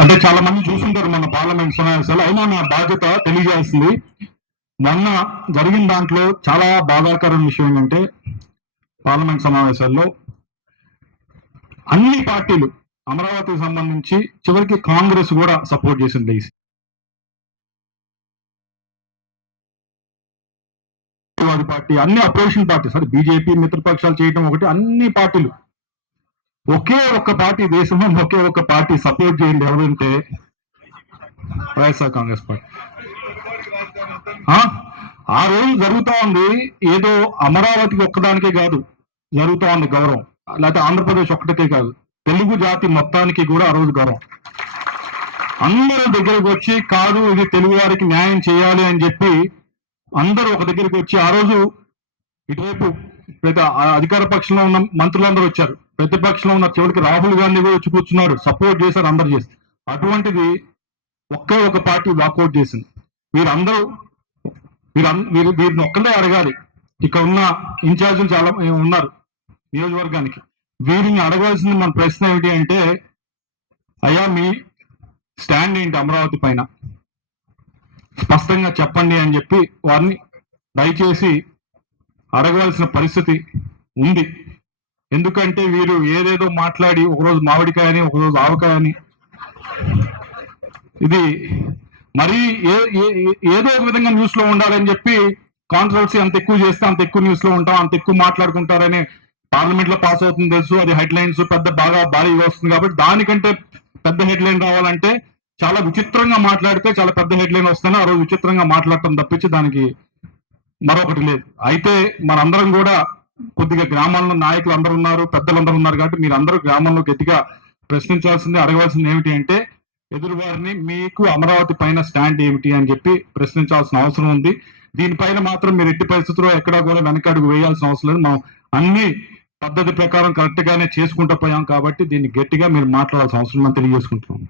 అంటే చాలా మంది చూస్తుంటారు మన పార్లమెంట్ సమావేశాలు. అయినా నా బాధ్యత తెలియజేస్తుంది. మొన్న జరిగిన దాంట్లో చాలా బాధాకరమైన విషయం ఏంటంటే, పార్లమెంట్ సమావేశాల్లో అన్ని పార్టీలు అమరావతికి సంబంధించి చివరికి కాంగ్రెస్ కూడా సపోర్ట్ చేసింది. పార్టీ, అన్ని అపోజిషన్ పార్టీ, సరే బీజేపీ మిత్రపక్షాలు చేయడం ఒకటి, అన్ని పార్టీలు ఒకే ఒక్క పార్టీ, దేశంలో ఒకే ఒక్క పార్టీ సపోర్ట్ చేయండి ఎవరంటే వైఎస్ఆర్ కాంగ్రెస్ పార్టీ. ఆ రోజు జరుగుతూ ఉంది, ఏదో అమరావతికి ఒక్కదానికే కాదు జరుగుతూ ఉంది గౌరవం, లేకపోతే ఆంధ్రప్రదేశ్ ఒక్కటికే కాదు, తెలుగు జాతి మొత్తానికి కూడా ఆ రోజు గౌరవం. అందరూ దగ్గరకు వచ్చి కాదు ఇది తెలుగు వారికి న్యాయం చేయాలి అని చెప్పి అందరూ ఒక దగ్గరికి వచ్చి, ఆ రోజు ఇటువైపు అధికార పక్షంలో ఉన్న మంత్రులందరూ వచ్చారు, ప్రతిపక్షంలో ఉన్న చివరికి రాహుల్ గాంధీ కూడా వచ్చి కూర్చున్నారు, సపోర్ట్ చేశారు, అందరు చేశారు. అటువంటిది ఒకే ఒక పార్టీ వాకౌట్ చేసింది. వీరందరూ వీరిని ఒక్కడే అడగాలి. ఇక్కడ ఉన్న ఇన్ఛార్జీలు చాలా ఉన్నారు నియోజకవర్గానికి, వీరిని అడగాల్సింది మన ప్రశ్న ఏమిటి అంటే, అయ్యా మీ స్టాండ్ ఏంటి అమరావతి పైన స్పష్టంగా చెప్పండి అని చెప్పి వారిని దయచేసి అడగవలసిన పరిస్థితి ఉంది. ఎందుకంటే వీరు ఏదేదో మాట్లాడి ఒకరోజు మామిడికాయని ఒకరోజు ఆవకాయని, ఇది మరీ ఏదో ఒక విధంగా న్యూస్ లో ఉండాలని చెప్పి కాంట్రవర్సీ అంత ఎక్కువ చేస్తే అంత ఎక్కువ న్యూస్ లో ఉంటాం, అంత ఎక్కువ మాట్లాడుకుంటారని పార్లమెంట్ లో పాస్ అవుతుంది తెలుసు, అది హెడ్ లైన్స్ పెద్ద బాగా భారీగా వస్తుంది. కాబట్టి దానికంటే పెద్ద హెడ్ లైన్ రావాలంటే చాలా విచిత్రంగా మాట్లాడితే చాలా పెద్ద హెడ్ లైన్ వస్తేనే ఆ రోజు విచిత్రంగా మాట్లాడటం తప్పించి దానికి మరొకటి లేదు. అయితే మనందరం కూడా కొద్దిగా గ్రామాల్లో నాయకులు అందరూ ఉన్నారు, పెద్దలందరూ ఉన్నారు, కాబట్టి మీరు అందరూ గ్రామంలో గట్టిగా ప్రశ్నించాల్సింది, అడగవలసింది ఏమిటి అంటే, ఎదురువారిని మీకు అమరావతి పైన స్టాండ్ ఏమిటి అని చెప్పి ప్రశ్నించాల్సిన అవసరం ఉంది. దీనిపైన మాత్రం మీరు ఎట్టి పరిస్థితుల్లో ఎక్కడా కూడా వెనకడుగు వేయాల్సిన అవసరం లేదు. మనం అన్ని పద్ధతి ప్రకారం కరెక్ట్ గానే చేసుకుంటూ పోయాం, కాబట్టి దీన్ని గట్టిగా మీరు మాట్లాడాల్సిన అవసరం మనం తెలియజేసుకుంటున్నాం.